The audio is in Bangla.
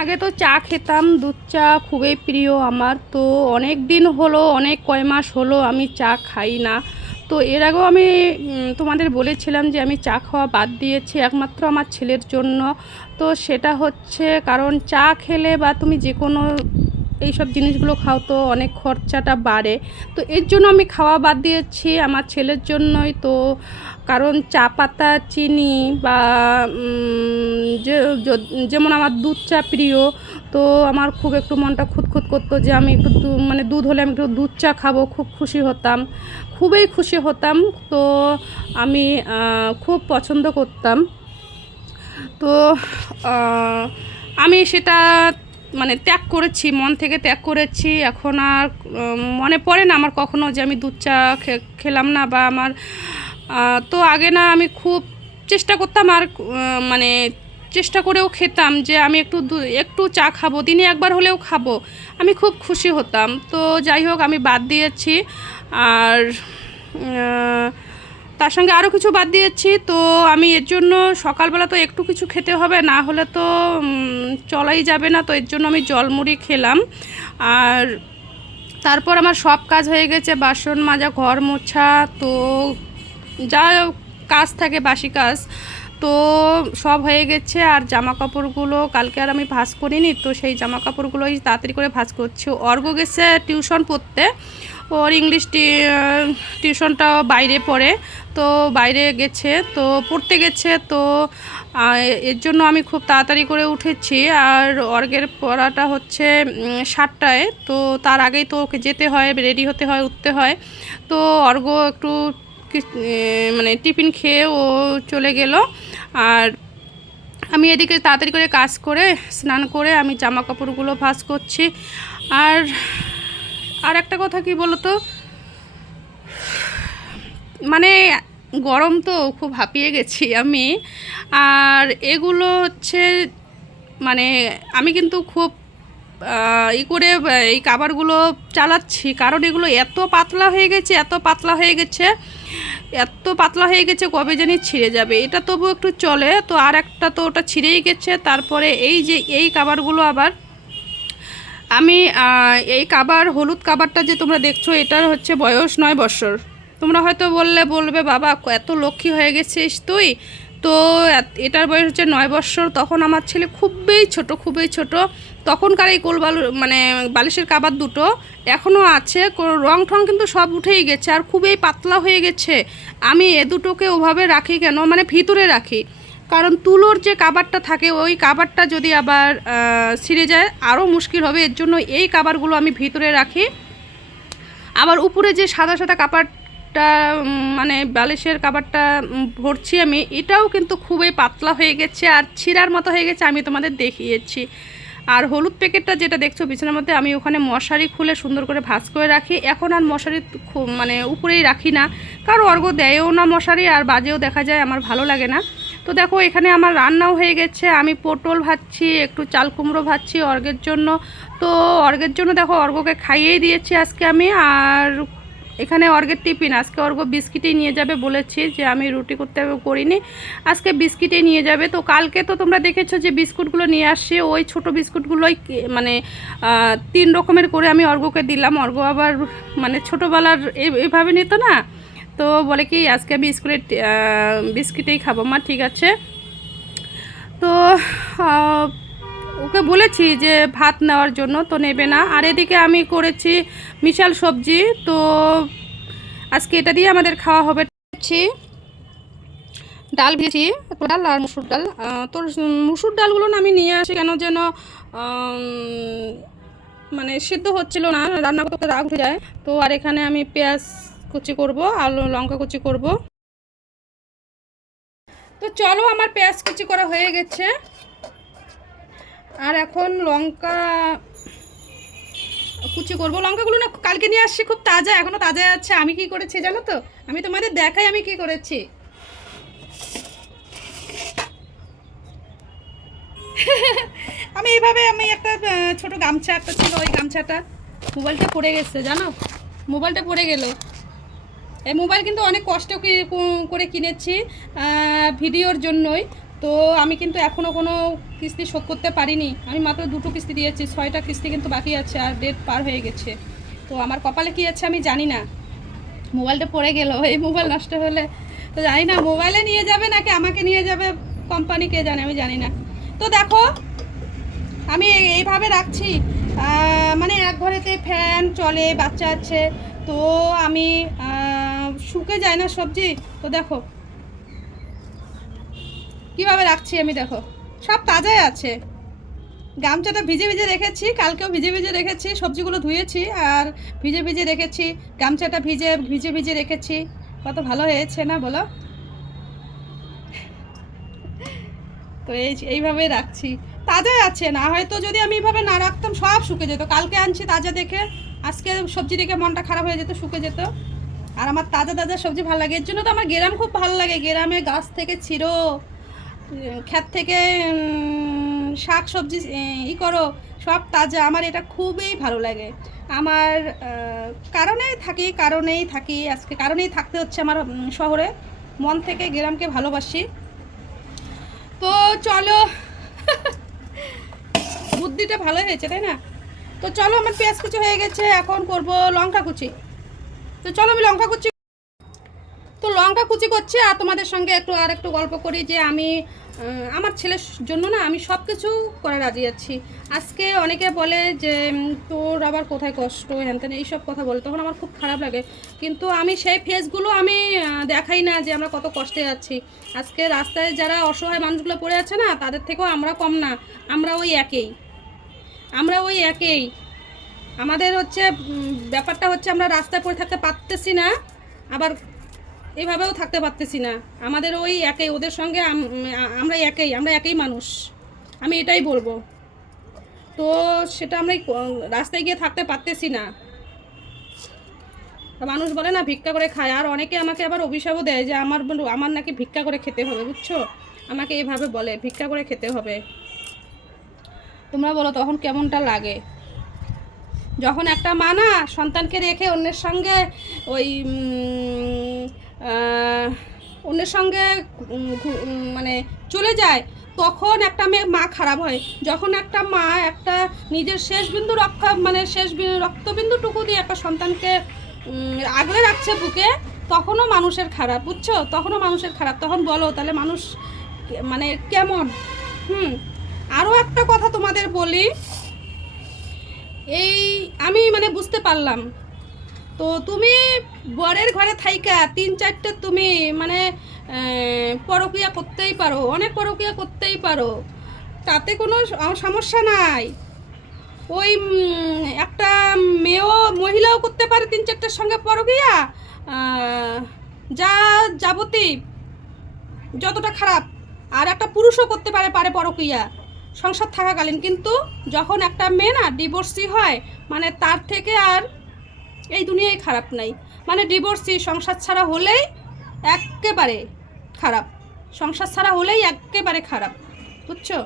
আগে তো চা খেতাম, দুধ চা খুবই প্রিয় আমার। তো অনেক দিন হলো, অনেক কয় মাস হলো আমি চা খাই না। তো এর আগেও আমি তোমাদের বলেছিলাম যে আমি চা খাওয়া বাদ দিয়েছি একমাত্র আমার ছেলের জন্য। তো সেটা হচ্ছে কারণ চা খেলে বা তুমি যে কোনো এইসব জিনিসগুলো খাও তো অনেক খরচাটা বাড়ে। তো এর জন্য আমি খাওয়া বাদ দিয়েছি আমার ছেলের জন্যই। তো কারণ চা পাতা, চিনি বা যে যেমন আমার দুধ চা প্রিয়। তো আমার খুব একটু মনটা খুঁতখুত করতো যে আমি একটু মানে দুধ হলে আমি একটু দুধ চা খাবো, খুব খুশি হতাম, খুবই খুশি হতাম। তো আমি খুব পছন্দ করতাম। তো আমি সেটা মানে ত্যাগ করেছি, মন থেকে ত্যাগ করেছি। এখন আর মনে পড়ে না আমার কখনো যে আমি দুধ চা খেলাম না বা আমার তো আগে না আমি খুব চেষ্টা করতাম আর মানে চেষ্টা করেও খেতাম যে আমি একটু চা খাবো, দিনে একবার হলেও খাবো, আমি খুব খুশি হতাম। তো যাই হোক আমি বাদ দিয়েছি। আর তার সঙ্গে আরও কিছু বাদ দিয়েছি। তো আমি এর জন্য সকালবেলা তো একটু কিছু খেতে হবে, না হলে তো চলাই যাবে না। তো এর জন্য আমি জলমুড়ি খেলাম। আর তারপর আমার সব কাজ হয়ে গেছে, বাসন মাজা, ঘর মোছা, তো যা কাজ থাকে বাসি কাজ তো সব হয়ে গেছে। আর জামা কাপড়গুলো কালকে আর আমি ভাঁজ করিনি, তো সেই জামা কাপড়গুলোই তাড়াতাড়ি করে ভাঁজ করছি। অর্ঘ গেছে টিউশন পড়তে, ওর ইংলিশ টিউশনটাও বাইরে পড়ে। তো বাইরে গেছে, তো পড়তে গেছে। তো এর জন্য আমি খুব তাড়াতাড়ি করে উঠেছি। আর অর্ঘের পড়াটা হচ্ছে 7টায়, তো তার আগেই তো ওকে যেতে হয়, রেডি হতে হয়, উঠতে হয়। তো অর্ঘ একটু মানে টিফিন খেয়ে ও চলে গেল। আর আমি এদিকে তাড়াতাড়ি করে কাজ করে স্নান করে আমি জামা কাপড়গুলো ভাঁজ করছি। আর আর একটা কথা কি বলো তো, মানে গরম তো খুব হাঁপিয়ে গেছি আমি। আর এগুলো হচ্ছে মানে আমি কিন্তু খুব করে এই কাভারগুলো চালাচ্ছি, কারণ এগুলো এত পাতলা হয়ে গেছে, এত পাতলা হয়ে গেছে, এত পাতলা হয়ে গেছে কবে জানি ছিঁড়ে যাবে। এটা তবু একটু চলে, তো আর একটা তো ওটা ছিঁড়েই গেছে। তারপরে এই যে এই কাভারগুলো আবার আমি এই কাবার, হলুদ কাবারটা যে তোমরা দেখছো, এটার হচ্ছে বয়স 9 বছর। তোমরা হয়তো বলবে বাবা এত লক্ষ্মী হয়ে গেছিস তুই। তো এটার বয়স হচ্ছে 9 বছর। তখন আমার ছেলে খুবই ছোট, খুবই ছোট। তখনকার এই মানে বালিশের কাবার দুটো এখনও আছে, রং ঠং কিন্তু সব উঠেই গেছে আর খুবই পাতলা হয়ে গেছে। আমি এ দুটোকে ওভাবে রাখি কেন, মানে ভিতরে রাখি, কারণ তুলোর যে কাবারটা থাকে ওই কাবারটা যদি আবার ছিঁড়ে যায় আরও মুশকিল হবে। এর জন্য এই কাবারগুলো আমি ভিতরে রাখি। আবার উপরে যে সাদা সাদা কাবারটা মানে বালিশের কাবারটা ভরছি আমি, এটাও কিন্তু খুবই পাতলা হয়ে গেছে আর ছিঁড়ার মতো হয়ে গেছে, আমি তোমাদের দেখিয়েছি। আর হলুদ প্যাকেটটা যেটা দেখছো বিছানার মধ্যে, আমি ওখানে মশারি খুলে সুন্দর করে ভাঁজ করে রাখি। এখন আর মশারি মানে উপরেই রাখি না, কারণ অর্ঘ দেয়ও না মশারি, আর বাজেও দেখা যায়, আমার ভালো লাগে না। তো দেখো এখানে আমার রান্নাও হয়ে গেছে, আমি পটল ভাজছি, একটু চাল কুমড়ো ভাজছি অর্ঘের জন্য। তো অর্ঘের জন্য দেখো অর্ঘকে খাইয়েই দিয়েছি আজকে আমি। আর এখানে অর্ঘের টিফিন, আজকে অর্ঘ বিস্কিটেই নিয়ে যাবে বলেছি, যে আমি রুটি করতে করিনি, আজকে বিস্কিটেই নিয়ে যাবে। তো কালকে তো তোমরা দেখেছো যে বিস্কুটগুলো নিয়ে আসছি, ওই ছোট বিস্কুটগুলোই মানে 3 রকমের করে আমি অর্ঘকে দিলাম। অর্ঘ আবার মানে ছোটোবেলার এইভাবে নিত না, তো বলে কি আজকে আমি স্কুলের বিস্কিটেই খাবো। মা ঠিক আছে। তো ওকে বলেছি যে ভাত নেওয়ার জন্য, তো নেবে না। আর এদিকে আমি করেছি মিশাল সবজি, তো আজকে এটা দিয়ে আমাদের খাওয়া হবে। ডাল ভেজেছি, ডাল আর মুসুর ডাল। তোর মুসুর ডালগুলো না আমি নিয়ে আসি কেন যেন মানে সিদ্ধ হচ্ছিল না, রান্না করতে রাগ উঠে যায়। তো আর এখানে আমি পেঁয়াজ কুচি করব, আলু লঙ্কা কুচি করব। তো চলো আমার পেঁয়াজ কুচি করা হয়ে গেছে। আর এখন লঙ্কা কুচি করব। লঙ্কাগুলো না কালকে নিয়ে আসছি, খুব তাজা, এখনও তাজা আছে। আমি কি করেছি জানো তো, আমি তোমাদের দেখাই আমি কি করেছি। আমি এইভাবে আমি একটা ছোট গামছা একটা ছিল, ওই গামছাটা, মোবাইলটা পড়ে গেছে জানো, মোবাইলটা পড়ে গেল। এই মোবাইল কিন্তু অনেক কষ্ট করে কিনেছি ভিডিওর জন্যই। তো আমি কিন্তু এখনও কোনো কিস্তি শোধ করতে পারিনি, আমি মাত্র 2টো কিস্তি দিয়েছি, 6টা কিস্তি কিন্তু বাকি আছে, আর ডেট পার হয়ে গেছে। তো আমার কপালে কী আছে আমি জানি না। মোবাইলটা পড়ে গেল, এই মোবাইল নষ্ট হলে তো জানি না মোবাইলে নিয়ে যাবে নাকি আমাকে নিয়ে যাবে কোম্পানি, কে জানে, আমি জানি না। তো দেখো আমি এইভাবে রাখছি, মানে এক ঘরেতে ফ্যান চলে, বাচ্চা আছে, তো আমি শুকে যায় না সবজি। তো দেখো কীভাবে রাখছি আমি, দেখো সব তাজাই আছে। গামছাটা ভিজে ভিজে রেখেছি, কালকেও ভিজে ভিজে রেখেছি, সবজিগুলো ধুয়েছি আর ভিজে ভিজে রেখেছি, গামছাটা ভিজে ভিজে ভিজে রেখেছি। কত ভালো হয়েছে না বলো? তো এইভাবে রাখছি, তাজাই আছে। না হয়তো যদি আমি এইভাবে না রাখতাম সব শুকে যেত। কালকে আনছি তাজা দেখে, আজকে সবজি দেখে মনটা খারাপ হয়ে যেত, শুকে যেত। আর আমার তাজা তাজা সবজি ভালো লাগে, এর জন্য তো আমার গ্রাম খুব ভালো লাগে। গ্রামে গাছ থেকে ছিঁড়ো, ক্ষেত থেকে শাক সবজি করো, সব তাজা, আমার এটা খুবই ভালো লাগে। আমার কারণেই থাকি আজকে, কারণেই থাকতে হচ্ছে আমার শহরে। মন থেকে গ্রামকে ভালোবাসি। তো চলো, বুদ্ধিটা ভালো হয়েছে তাই না? তো চলো, আমার পেঁয়াজ কুচি হয়ে গেছে, এখন করব লঙ্কা কুচি। তো চলো আমি লঙ্কা কুচি, তো লঙ্কা কুচি করছি। আর তোমাদের সঙ্গে আর একটু গল্প করি যে আমি আমার ছেলের জন্য না আমি সব কিছু করে রাজি আছি। আজকে অনেকে বলে যে তোর আবার কোথায় কষ্ট, হ্যান ত্যান এইসব কথা বলে, তখন আমার খুব খারাপ লাগে। কিন্তু আমি সেই ফেসগুলো আমি দেখাই না যে আমরা কত কষ্টে আছি। আজকে রাস্তায় যারা অসহায় মানুষগুলো পড়ে আছে না, তাদের থেকেও আমরা কম না, আমরা ওই একই। আমাদের হচ্ছে ব্যাপারটা হচ্ছে আমরা রাস্তায় পড়ে থাকতে পারতেছি না, আবার এইভাবেও থাকতে পারতেছি না। আমাদের ওই একই, ওদের সঙ্গে আমরা একই মানুষ, আমি এটাই বলবো। তো সেটা আমরা রাস্তায় গিয়ে থাকতে পারতেছি না। মানুষ বলে না ভিক্ষা করে খায়, আর অনেকে আমাকে আবার অভিশাপও দেয় যে আমার নাকি ভিক্ষা করে খেতে হবে, বুঝছো? আমাকে এইভাবে বলে ভিক্ষা করে খেতে হবে। তোমরা বলো তখন কেমনটা লাগে? যখন একটা মা না সন্তানকে রেখে অন্যের সঙ্গে মানে চলে যায়, তখন একটা মা খারাপ হয়। যখন একটা মা একটা নিজের শেষ রক্তবিন্দুটুকু দিয়ে একটা সন্তানকে আগলে রাখছে বুকে, তখনও মানুষের খারাপ, বুঝছো? তখনও মানুষের খারাপ। তখন বলো তাহলে মানুষ মানে কেমন? আরও একটা কথা তোমাদের বলি, এই আমি বুঝতে পারলাম, তো তুমি বরের ঘরে থাইকা 3-4টে তুমি পরকীয়া করতেই পারো, অনেক পরকীয়া করতেই পারো, তাতে কোনো সমস্যা নাই। ওই একটা মহিলাও করতে পারে 3-4টের সঙ্গে পরকীয়া, যা যাবতীয় যতটা খারাপ, আর একটা পুরুষও করতে পারে পরকীয়া সংসার থাকাকালীন। কিন্তু যখন একটা মেয়ে না ডিভোর্সি হয়, তার থেকে আর এই দুনিয়ায় খারাপ নাই। ডিভোর্সি সংসার ছাড়া হলেই একেবারে খারাপ, বুঝছো?